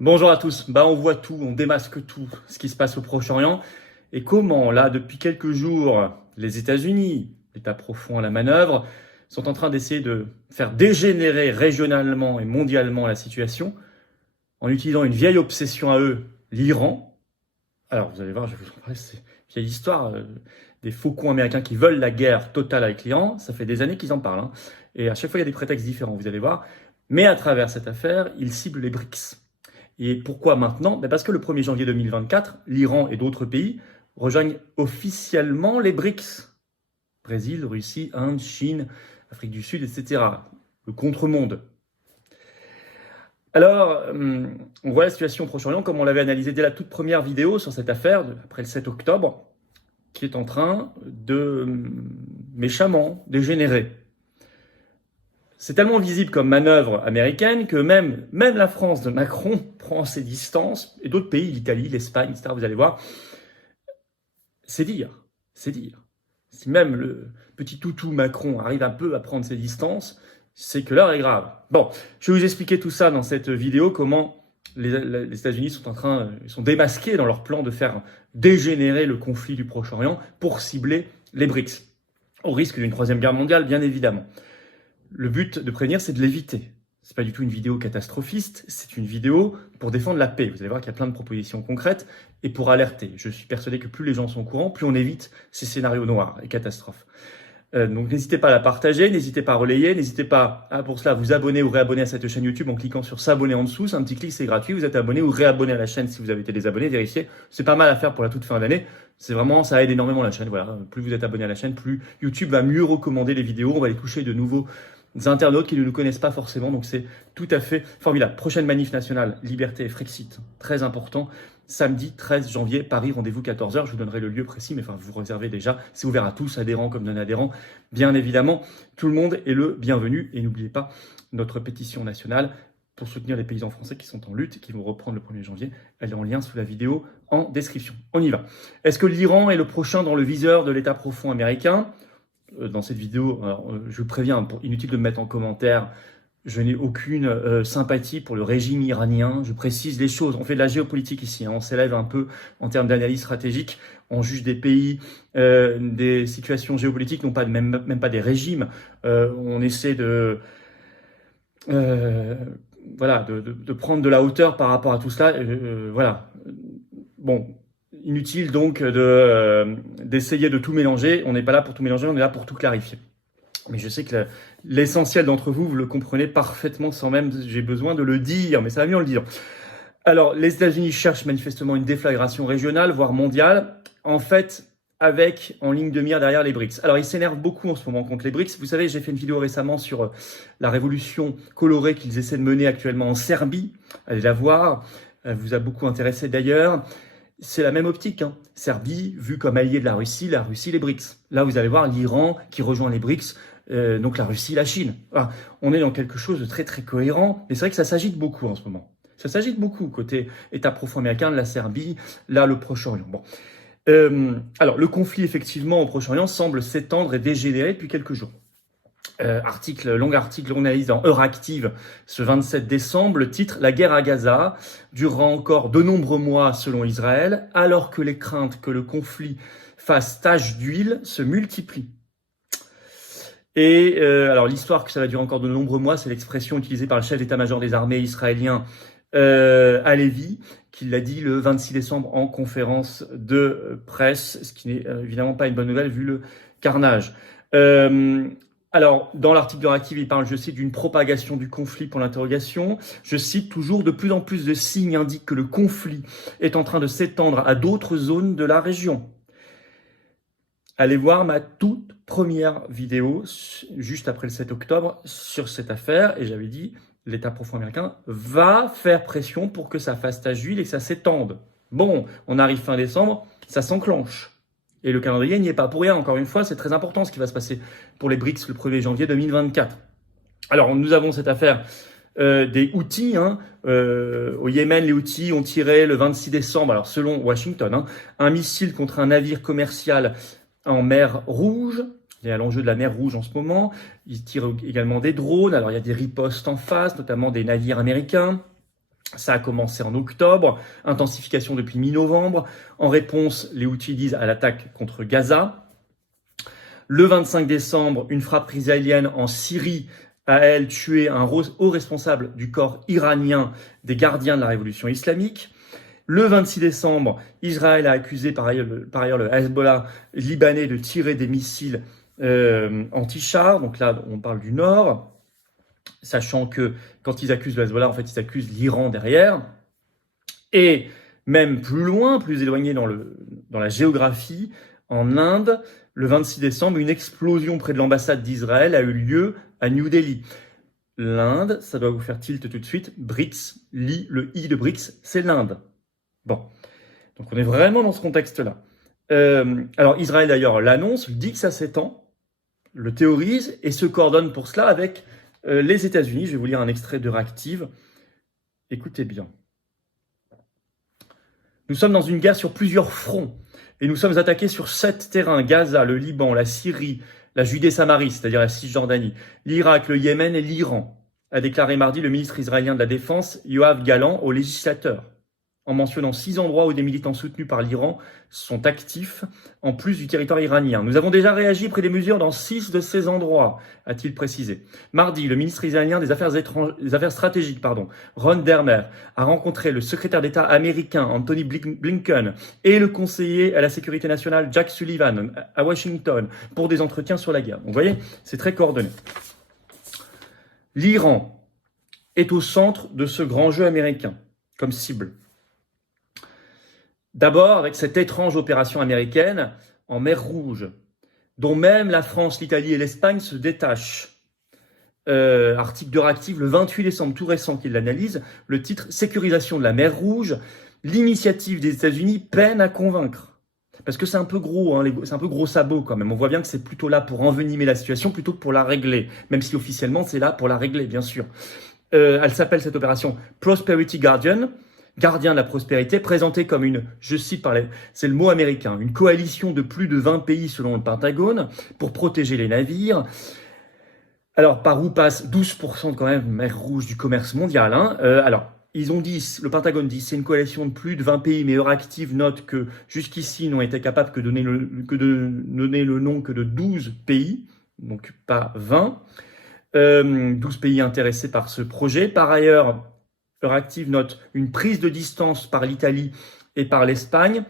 Bonjour à tous. On voit tout, on démasque tout ce qui se passe au Proche-Orient. Et comment, là, depuis quelques jours, les États-Unis, l'État profond à la manœuvre, sont en train d'essayer de faire dégénérer régionalement et mondialement la situation en utilisant une vieille obsession à eux, l'Iran. Alors, vous allez voir, je vais vous en parler, c'est une vieille histoire des faucons américains qui veulent la guerre totale avec l'Iran. Ça fait des années qu'ils en parlent, hein. Et à chaque fois, il y a des prétextes différents, vous allez voir. Mais à travers cette affaire, ils ciblent les BRICS. Et pourquoi maintenant? Parce que le 1er janvier 2024, l'Iran et d'autres pays rejoignent officiellement les BRICS. Brésil, Russie, Inde, Chine, Afrique du Sud, etc. Le contre-monde. Alors, on voit la situation au Proche-Orient comme on l'avait analysé dès la toute première vidéo sur cette affaire, après le 7 octobre, qui est en train de méchamment dégénérer. C'est tellement visible comme manœuvre américaine que même la France de Macron prend ses distances, et d'autres pays, l'Italie, l'Espagne, etc., vous allez voir, c'est dire. Si même le petit toutou Macron arrive un peu à prendre ses distances, c'est que l'heure est grave. Bon, je vais vous expliquer tout ça dans cette vidéo, comment les États-Unis sont démasqués dans leur plan de faire dégénérer le conflit du Proche-Orient pour cibler les BRICS, au risque d'une troisième guerre mondiale, bien évidemment. Le but de prévenir, c'est de l'éviter. C'est pas du tout une vidéo catastrophiste, c'est une vidéo pour défendre la paix. Vous allez voir qu'il y a plein de propositions concrètes et pour alerter. Je suis persuadé que plus les gens sont au courant, plus on évite ces scénarios noirs et catastrophes. Donc n'hésitez pas à la partager, n'hésitez pas à relayer, n'hésitez pas à pour cela vous abonner ou réabonner à cette chaîne YouTube en cliquant sur s'abonner en dessous. C'est un petit clic, c'est gratuit. Vous êtes abonné ou réabonné à la chaîne si vous avez été désabonné, vérifiez. C'est pas mal à faire pour la toute fin d'année. C'est vraiment, ça aide énormément la chaîne. Voilà, plus vous êtes abonné à la chaîne, plus YouTube va mieux recommander les vidéos. On va les toucher de nouveaux internautes qui ne nous connaissent pas forcément, donc c'est tout à fait formidable. Prochaine manif nationale, Liberté et Frexit, très important. Samedi 13 janvier, Paris, rendez-vous 14h. Je vous donnerai le lieu précis, mais vous réservez déjà. C'est ouvert à tous, adhérents comme non-adhérents. Bien évidemment, tout le monde est le bienvenu. Et n'oubliez pas notre pétition nationale pour soutenir les paysans français qui sont en lutte et qui vont reprendre le 1er janvier. Elle est en lien sous la vidéo en description. On y va. Est-ce que l'Iran est le prochain dans le viseur de l'État profond américain? Dans cette vidéo, je vous préviens, inutile de me mettre en commentaire, je n'ai aucune sympathie pour le régime iranien, je précise les choses, on fait de la géopolitique ici, hein, on s'élève un peu en termes d'analyse stratégique, on juge des pays, des situations géopolitiques, non pas même pas des régimes, on essaie de prendre de la hauteur par rapport à tout cela, voilà. Bon, inutile donc d'essayer de tout mélanger. On n'est pas là pour tout mélanger, on est là pour tout clarifier. Mais je sais que l'essentiel d'entre vous, vous le comprenez parfaitement sans même j'ai besoin de le dire, mais ça va mieux en le disant. Alors, les États-Unis cherchent manifestement une déflagration régionale, voire mondiale, en fait, avec en ligne de mire derrière les BRICS. Alors, ils s'énervent beaucoup en ce moment contre les BRICS. Vous savez, j'ai fait une vidéo récemment sur la révolution colorée qu'ils essaient de mener actuellement en Serbie. Allez la voir, elle vous a beaucoup intéressé d'ailleurs. C'est la même optique, hein. Serbie, vue comme alliée de la Russie, les BRICS. Là, vous allez voir l'Iran qui rejoint les BRICS, donc la Russie, la Chine. Voilà. On est dans quelque chose de très très cohérent, mais c'est vrai que ça s'agite beaucoup en ce moment. Ça s'agite beaucoup côté État profond américain, de la Serbie, là le Proche-Orient. Bon. Alors, le conflit effectivement au Proche-Orient semble s'étendre et dégénérer depuis quelques jours. Long article, on analyse dans Euractiv ce 27 décembre, le titre « La guerre à Gaza durera encore de nombreux mois selon Israël, alors que les craintes que le conflit fasse tache d'huile se multiplient ». Et alors l'histoire que ça va durer encore de nombreux mois, c'est l'expression utilisée par le chef d'état-major des armées israélien Halevi, qui l'a dit le 26 décembre en conférence de presse, ce qui n'est évidemment pas une bonne nouvelle vu le carnage. Alors, dans l'article de Euractiv, il parle, je cite, d'une propagation du conflit pour l'interrogation. Je cite toujours, de plus en plus de signes indiquent que le conflit est en train de s'étendre à d'autres zones de la région. Allez voir ma toute première vidéo, juste après le 7 octobre, sur cette affaire. Et j'avais dit, l'État profond américain va faire pression pour que ça fasse tache d'huile et que ça s'étende. Bon, on arrive fin décembre, ça s'enclenche. Et le calendrier n'y est pas pour rien. Encore une fois, c'est très important ce qui va se passer pour les BRICS le 1er janvier 2024. Alors, nous avons cette affaire des Houthis. Au Yémen, les Houthis ont tiré le 26 décembre, alors selon Washington, un missile contre un navire commercial en mer Rouge. Il y a l'enjeu de la mer Rouge en ce moment. Ils tirent également des drones. Alors, il y a des ripostes en face, notamment des navires américains. Ça a commencé en octobre, intensification depuis mi-novembre. En réponse, les Houthis disent à l'attaque contre Gaza. Le 25 décembre, une frappe israélienne en Syrie a, elle, tué un haut responsable du corps iranien des gardiens de la révolution islamique. Le 26 décembre, Israël a accusé par ailleurs le Hezbollah libanais de tirer des missiles anti-chars. Donc là, on parle du nord. Sachant que quand ils accusent le Hezbollah, en fait, ils accusent l'Iran derrière. Et même plus loin, plus éloigné dans la géographie, en Inde, le 26 décembre, une explosion près de l'ambassade d'Israël a eu lieu à New Delhi. L'Inde, ça doit vous faire tilt tout de suite, BRICS, le I de BRICS, c'est l'Inde. Bon, donc on est vraiment dans ce contexte-là. Alors Israël d'ailleurs l'annonce, dit que ça s'étend, le théorise et se coordonne pour cela avec les États-Unis. Je vais vous lire un extrait de Réactive. Écoutez bien. Nous sommes dans une guerre sur plusieurs fronts et nous sommes attaqués sur 7 terrains: Gaza, le Liban, la Syrie, la Judée-Samarie, c'est-à-dire la Cisjordanie, l'Irak, le Yémen et l'Iran, a déclaré mardi le ministre israélien de la Défense, Yoav Gallant, aux législateurs, en mentionnant 6 endroits où des militants soutenus par l'Iran sont actifs, en plus du territoire iranien. Nous avons déjà réagi, pris des mesures dans 6 de ces endroits, a-t-il précisé. Mardi, le ministre israélien des Affaires stratégiques, Ron Dermer, a rencontré le secrétaire d'État américain Anthony Blinken et le conseiller à la sécurité nationale Jack Sullivan à Washington pour des entretiens sur la guerre. Donc, vous voyez, c'est très coordonné. L'Iran est au centre de ce grand jeu américain, comme cible. D'abord, avec cette étrange opération américaine en mer Rouge, dont même la France, l'Italie et l'Espagne se détachent. Article de Réactive, le 28 décembre, tout récent qu'il l'analyse, le titre « Sécurisation de la mer Rouge, l'initiative des États-Unis peine à convaincre ». Parce que c'est un peu gros, c'est un peu gros sabot quand même. On voit bien que c'est plutôt là pour envenimer la situation plutôt que pour la régler. Même si officiellement, c'est là pour la régler, bien sûr. Elle s'appelle cette opération Prosperity Guardian, gardien de la prospérité, présenté comme une, je cite c'est le mot américain, une coalition de plus de 20 pays selon le Pentagone pour protéger les navires. Alors, par où passe 12% quand même mer Rouge du commerce mondial. Alors, ils ont dit, le Pentagone dit, c'est une coalition de plus de 20 pays, mais Euractiv note que jusqu'ici n'ont été capables de donner le nom que de 12 pays, donc pas 20. 12 pays intéressés par ce projet. Par ailleurs, Euractiv note une prise de distance par l'Italie et par l'Espagne.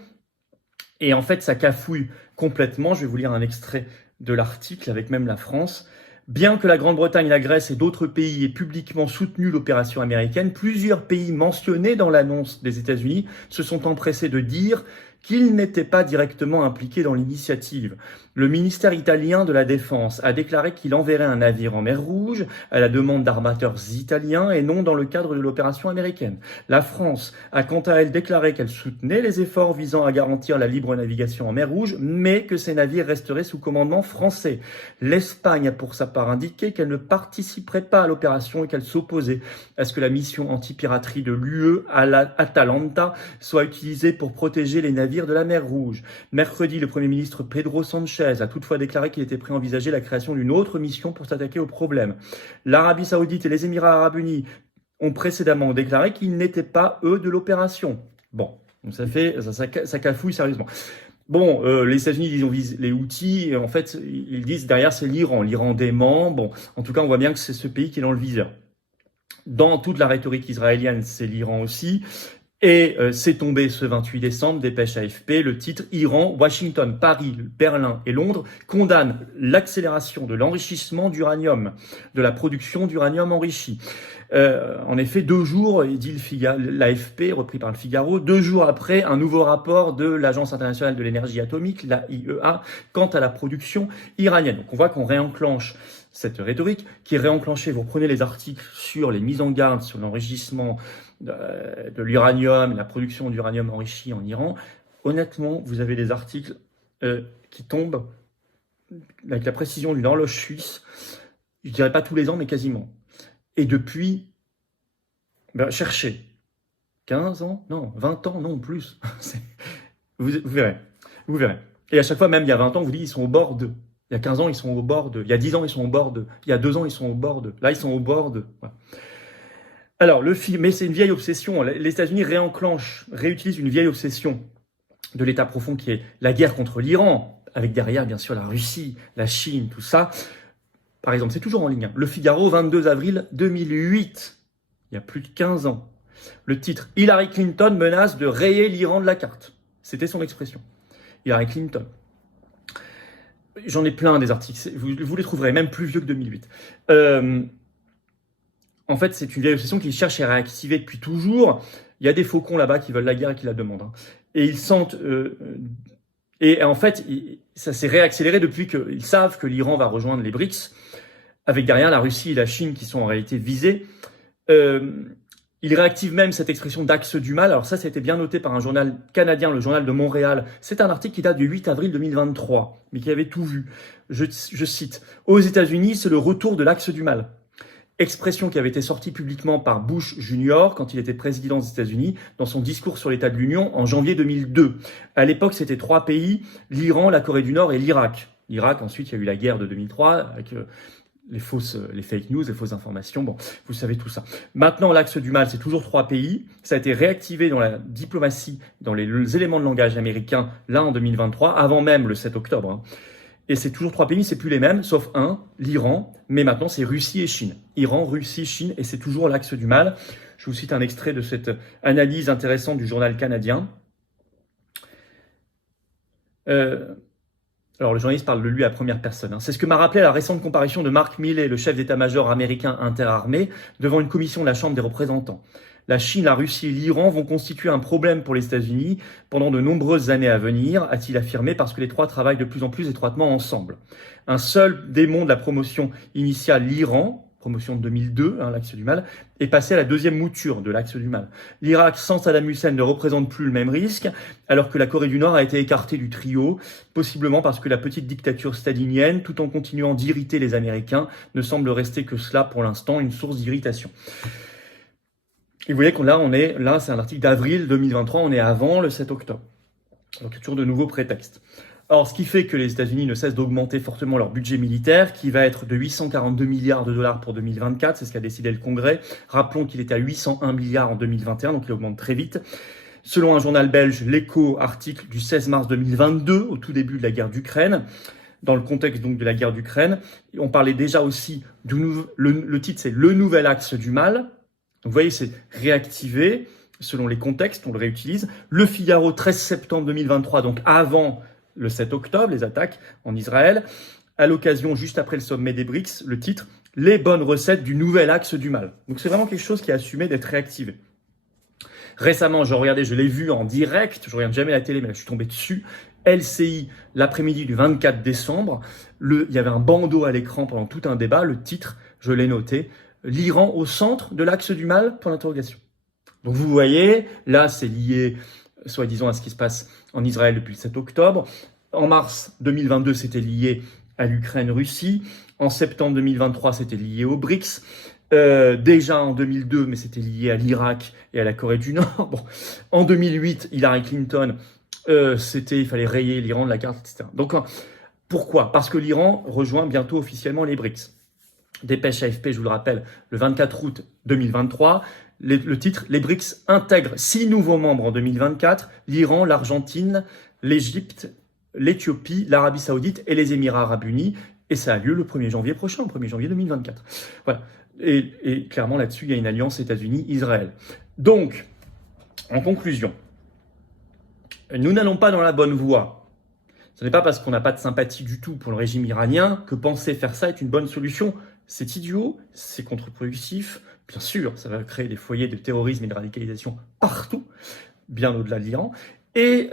Et en fait, ça cafouille complètement. Je vais vous lire un extrait de l'article avec même la France. Bien que la Grande-Bretagne, la Grèce et d'autres pays aient publiquement soutenu l'opération américaine, plusieurs pays mentionnés dans l'annonce des États-Unis se sont empressés de dire qu'ils n'étaient pas directement impliqués dans l'initiative. Le ministère italien de la Défense a déclaré qu'il enverrait un navire en mer Rouge à la demande d'armateurs italiens et non dans le cadre de l'opération américaine. La France a quant à elle déclaré qu'elle soutenait les efforts visant à garantir la libre navigation en mer Rouge, mais que ces navires resteraient sous commandement français. L'Espagne a pour sa part indiqué qu'elle ne participerait pas à l'opération et qu'elle s'opposait à ce que la mission anti-piraterie de l'UE à l'Atalanta soit utilisée pour protéger les navires de la mer Rouge. Mercredi, le Premier ministre Pedro Sánchez a toutefois déclaré qu'il était prêt à envisager la création d'une autre mission pour s'attaquer au problème. L'Arabie Saoudite et les Émirats Arabes Unis ont précédemment déclaré qu'ils n'étaient pas, eux, de l'opération. Bon, donc ça cafouille sérieusement. Bon, les États-Unis, ils ont visé les Houthis, et en fait, ils disent derrière c'est l'Iran dément. Bon, en tout cas, on voit bien que c'est ce pays qui est dans le viseur. Dans toute la rhétorique israélienne, c'est l'Iran aussi. Et c'est tombé ce 28 décembre, dépêche AFP, le titre « Iran, Washington, Paris, Berlin et Londres condamnent l'accélération de l'enrichissement d'uranium, de la production d'uranium enrichi ». En effet, 2 jours, dit l'AFP, repris par le Figaro, 2 jours après un nouveau rapport de l'Agence internationale de l'énergie atomique, l'AIEA, quant à la production iranienne. Donc on voit qu'on réenclenche cette rhétorique qui est réenclenchée. Vous reprenez les articles sur les mises en garde, sur l'enrichissement de l'uranium, la production d'uranium enrichi en Iran. Honnêtement, vous avez des articles qui tombent avec la précision d'une horloge suisse, je dirais pas tous les ans, mais quasiment. Et depuis, cherchez, 15 ans, non, 20 ans, non, plus. Vous verrez, vous verrez. Et à chaque fois, même il y a 20 ans, vous dites, ils sont au bord de. Il y a 15 ans, ils sont au bord de. Il y a 10 ans, ils sont au bord de. Il y a 2 ans, ils sont au bord de. Là, ils sont au bord de. Voilà. Alors, mais c'est une vieille obsession. Les États-Unis réutilisent une vieille obsession de l'État profond qui est la guerre contre l'Iran, avec derrière, bien sûr, la Russie, la Chine, tout ça. Par exemple, c'est toujours en ligne. Le Figaro, 22 avril 2008, il y a plus de 15 ans. Le titre « Hillary Clinton menace de rayer l'Iran de la carte ». C'était son expression. Hillary Clinton. J'en ai plein des articles, vous les trouverez, même plus vieux que 2008. En fait, c'est une vieille obsession qu'ils cherchent à réactiver depuis toujours. Il y a des faucons là-bas qui veulent la guerre et qui la demandent. Hein. Et ils sentent... et en fait, ça s'est réaccéléré depuis qu'ils savent que l'Iran va rejoindre les BRICS, avec derrière la Russie et la Chine qui sont en réalité visés. Ils réactivent même cette expression d'axe du mal. Alors ça a été bien noté par un journal canadien, le Journal de Montréal. C'est un article qui date du 8 avril 2023, mais qui avait tout vu. Je cite, « Aux États-Unis, c'est le retour de l'axe du mal ». Expression qui avait été sortie publiquement par Bush Jr. quand il était président des États-Unis dans son discours sur l'état de l'Union en janvier 2002. À l'époque, c'était 3 pays, l'Iran, la Corée du Nord et l'Irak. L'Irak, ensuite, il y a eu la guerre de 2003 avec les fake news, les fausses informations. Bon, vous savez tout ça. Maintenant, l'axe du mal, c'est toujours 3 pays. Ça a été réactivé dans la diplomatie, dans les éléments de langage américains, là en 2023, avant même le 7 octobre. Hein. Et c'est toujours 3 pays, c'est plus les mêmes, sauf un, l'Iran, mais maintenant c'est Russie et Chine. Iran, Russie, Chine, et c'est toujours l'axe du mal. Je vous cite un extrait de cette analyse intéressante du journal canadien. Alors le journaliste parle de lui à première personne. Hein. C'est ce que m'a rappelé la récente comparution de Mark Milley, le chef d'état-major américain interarmé, devant une commission de la Chambre des représentants. La Chine, la Russie et l'Iran vont constituer un problème pour les États-Unis pendant de nombreuses années à venir, a-t-il affirmé, parce que les 3 travaillent de plus en plus étroitement ensemble. Un seul démon de la promotion initiale, l'Iran, promotion de 2002, hein, l'axe du mal, est passé à la 2e mouture de l'axe du mal. L'Irak, sans Saddam Hussein, ne représente plus le même risque, alors que la Corée du Nord a été écartée du trio, possiblement parce que la petite dictature stalinienne, tout en continuant d'irriter les Américains, ne semble rester que cela pour l'instant, une source d'irritation. Et vous voyez qu'on là, c'est un article d'avril 2023, on est avant le 7 octobre. Donc il y a toujours de nouveaux prétextes. Alors, ce qui fait que les États-Unis ne cessent d'augmenter fortement leur budget militaire, qui va être de 842 milliards de dollars pour 2024, c'est ce qu'a décidé le Congrès. Rappelons qu'il était à 801 milliards en 2021, donc il augmente très vite. Selon un journal belge, l'Echo, article du 16 mars 2022, au tout début de la guerre d'Ukraine, dans le contexte donc de la guerre d'Ukraine, on parlait déjà aussi, le titre c'est « Le nouvel axe du mal ». Donc vous voyez, c'est réactivé selon les contextes, on le réutilise. Le Figaro, 13 septembre 2023, donc avant le 7 octobre, les attaques en Israël. À l'occasion, juste après le sommet des BRICS, le titre « Les bonnes recettes du nouvel axe du mal ». Donc c'est vraiment quelque chose qui est assumé d'être réactivé. Récemment, je l'ai vu en direct, je regarde jamais la télé, mais là je suis tombé dessus. LCI, l'après-midi du 24 décembre, il y avait un bandeau à l'écran pendant tout un débat, le titre, je l'ai noté, l'Iran au centre de l'axe du mal, pour l'interrogation. Donc vous voyez, là c'est lié, soi-disant, à ce qui se passe en Israël depuis le 7 octobre. En mars 2022, c'était lié à l'Ukraine-Russie. En septembre 2023, c'était lié aux BRICS. Déjà en 2002, mais c'était lié à l'Irak et à la Corée du Nord. Bon. En 2008, Hillary Clinton, il fallait rayer l'Iran de la carte, etc. Donc pourquoi ? Parce que l'Iran rejoint bientôt officiellement les BRICS. Dépêche AFP, je vous le rappelle, le 24 août 2023, le titre « Les BRICS intègrent 6 nouveaux membres en 2024, l'Iran, l'Argentine, l'Égypte, l'Éthiopie, l'Arabie Saoudite et les Émirats Arabes Unis ». Et ça a lieu le 1er janvier prochain, le 1er janvier 2024. Voilà. Et clairement, là-dessus, il y a une alliance États-Unis-Israël. Donc, en conclusion, nous n'allons pas dans la bonne voie. Ce n'est pas parce qu'on n'a pas de sympathie du tout pour le régime iranien que penser faire ça est une bonne solution. C'est idiot, c'est contre-productif. Bien sûr, ça va créer des foyers de terrorisme et de radicalisation partout, bien au-delà de l'Iran. Et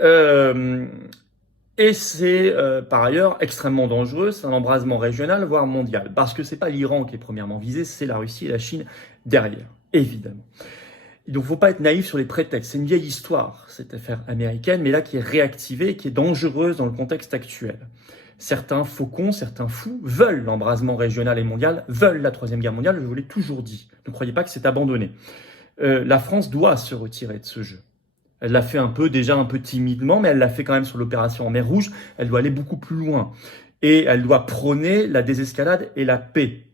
c'est par ailleurs extrêmement dangereux, c'est un embrasement régional, voire mondial. Parce que c'est pas l'Iran qui est premièrement visé, c'est la Russie et la Chine derrière, évidemment. Et donc, il ne faut pas être naïf sur les prétextes. C'est une vieille histoire, cette affaire américaine, mais là qui est réactivée et qui est dangereuse dans le contexte actuel. Certains faucons, certains fous veulent l'embrasement régional et mondial, veulent la Troisième Guerre mondiale, je vous l'ai toujours dit. Ne croyez pas que c'est abandonné. La France doit se retirer de ce jeu. Elle l'a fait déjà un peu timidement, mais elle l'a fait quand même sur l'opération en mer Rouge. Elle doit aller beaucoup plus loin. Et elle doit prôner la désescalade et la paix,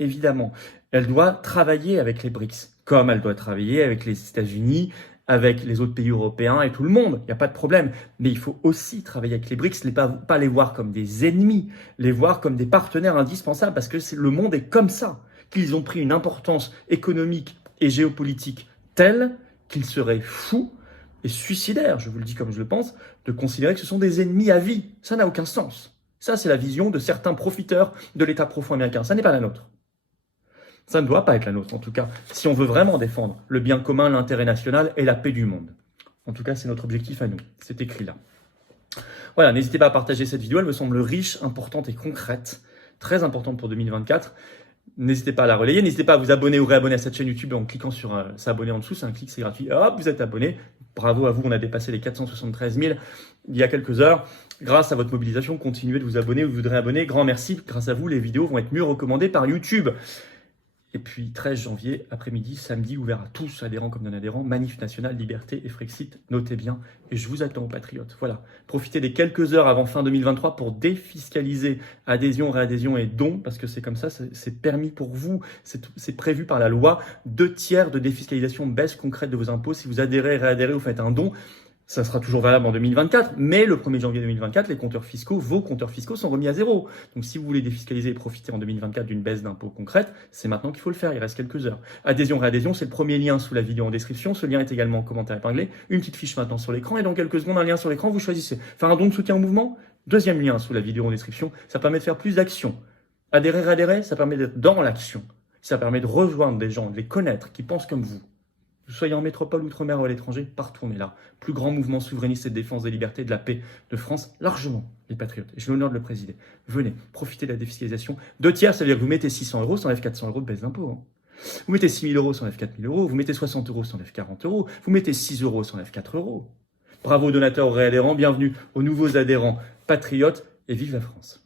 évidemment. Elle doit travailler avec les BRICS. comme elle doit travailler avec les États-Unis, avec les autres pays européens et tout le monde. Il n'y a pas de problème. Mais il faut aussi travailler avec les BRICS, pas les voir comme des ennemis, les voir comme des partenaires indispensables, parce que le monde est comme ça, qu'ils ont pris une importance économique et géopolitique telle qu'il serait fou et suicidaire, je vous le dis comme je le pense, de considérer que ce sont des ennemis à vie. Ça n'a aucun sens. Ça, c'est la vision de certains profiteurs de l'État profond américain. Ça n'est pas la nôtre. Ça ne doit pas être la nôtre, en tout cas, si on veut vraiment défendre le bien commun, l'intérêt national et la paix du monde. En tout cas, c'est notre objectif à nous. C'est écrit là. Voilà, n'hésitez pas à partager cette vidéo. Elle me semble riche, importante et concrète. Très importante pour 2024. N'hésitez pas à la relayer. N'hésitez pas à vous abonner ou réabonner à cette chaîne YouTube en cliquant sur s'abonner en dessous. C'est un clic, c'est gratuit. Hop, vous êtes abonné. Bravo à vous, on a dépassé les 473 000 il y a quelques heures. Grâce à votre mobilisation, continuez de vous abonner ou de vous réabonner. Grand merci. Grâce à vous, les vidéos vont être mieux recommandées par YouTube. Et puis 13 janvier, après-midi, samedi, ouvert à tous, adhérents comme non-adhérents, manif nationale, liberté et Frexit, notez bien. Et je vous attends aux patriotes. Voilà, profitez des quelques heures avant fin 2023 pour défiscaliser adhésion, réadhésion et dons, parce que c'est comme ça, c'est permis pour vous, c'est prévu par la loi. 2/3 de défiscalisation, baisse concrète de vos impôts. Si vous adhérez, réadhérez, vous faites un don. Ça sera toujours valable en 2024, mais le 1er janvier 2024, les compteurs fiscaux, vos compteurs fiscaux sont remis à zéro. Donc si vous voulez défiscaliser et profiter en 2024 d'une baisse d'impôts concrète, c'est maintenant qu'il faut le faire, il reste quelques heures. Adhésion, réadhésion, c'est le premier lien sous la vidéo en description. Ce lien est également en commentaire épinglé. Une petite fiche maintenant sur l'écran et dans quelques secondes, un lien sur l'écran, vous choisissez. Faire un don de soutien au mouvement, deuxième lien sous la vidéo en description. Ça permet de faire plus d'actions. Adhérer, réadhérer, ça permet d'être dans l'action. Ça permet de rejoindre des gens, de les connaître, qui pensent comme vous. Vous soyez en métropole, outre-mer ou à l'étranger, partout on est là. Plus grand mouvement souverainiste et de défense des libertés et de la paix de France, largement, les patriotes. Et j'ai l'honneur de le présider. Venez, profitez de la défiscalisation. 2/3, ça veut dire que vous mettez 600 €, ça enlève 400 € de baisse d'impôt. Hein. Vous mettez 6 000 €, ça enlève 4 000 €. Vous mettez 60 €, ça enlève 40 €. Vous mettez 6 €, ça enlève 4 €. Bravo aux donateurs, aux réadhérents. Bienvenue aux nouveaux adhérents patriotes et vive la France.